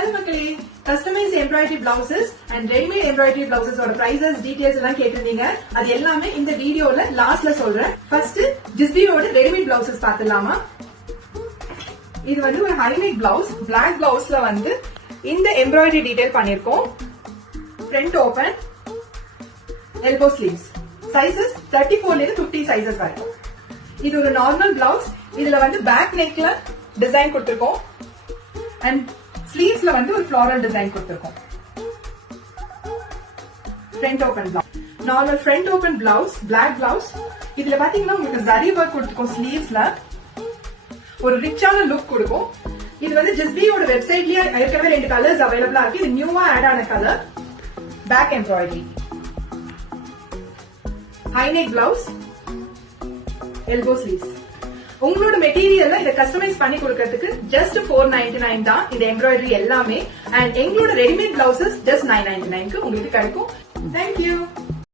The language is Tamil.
Hello மக்களே, customized embroidery blouses and ready-made embroidery blouses ஓட prices details எல்லாம் கேட்டிருந்தீங்க. அது எல்லாமே இந்த வீடியோல லாஸ்ட்ல சொல்றேன். ஃபர்ஸ்ட் ஜிஸ்பியோட ready-made blouses பார்த்துடலாமா? இது வந்து ஒரு high neck blouse, black blouseல வந்து இந்த embroidery detail பண்ணிருக்கோம். Front open, elbow sleeves. Sizes 34 ல இருந்து 50 sizes வரைக்கும். இது ஒரு நார்மல் blouse. இதுல வந்து பேக் நெக்ல டிசைன் கொடுத்திருக்கோம். And ஸ்லீவ்ஸ்ல வந்து ஒரு ஃப்ளாரல் டிசைன் கொடுத்திருக்கோம். Front open blouse, normal front open blouse, black blouse. இதுல பாத்தீங்கன்னா உங்களுக்கு ஜரி வர்க் கொடுத்திருக்கோம். ஸ்லீவ்ஸ்ல ஒரு ரிச்சான லுக் கொடுக்கும். இது வந்து ஜிஸ்பியோட வெப்சைட்லயே ஏற்கனவே 2 கலர்ஸ் அவைலபிளா இருக்கு. இது நியூவா ஆட் ஆன colour. Back embroidery, high neck blouse, elbow sleeves. உங்களோட மெட்டீரியல்ல இதை கஸ்டமைஸ் பண்ணி கொடுக்கறதுக்கு ஜஸ்ட் 499 தான் இந்த எம்ப்ராய்டரி எல்லாமே. அண்ட் எங்களோட ரெடிமேட் பிளவுசஸ் ஜஸ்ட் 999 உங்களுக்கு கிடைக்கும். தேங்க்யூ.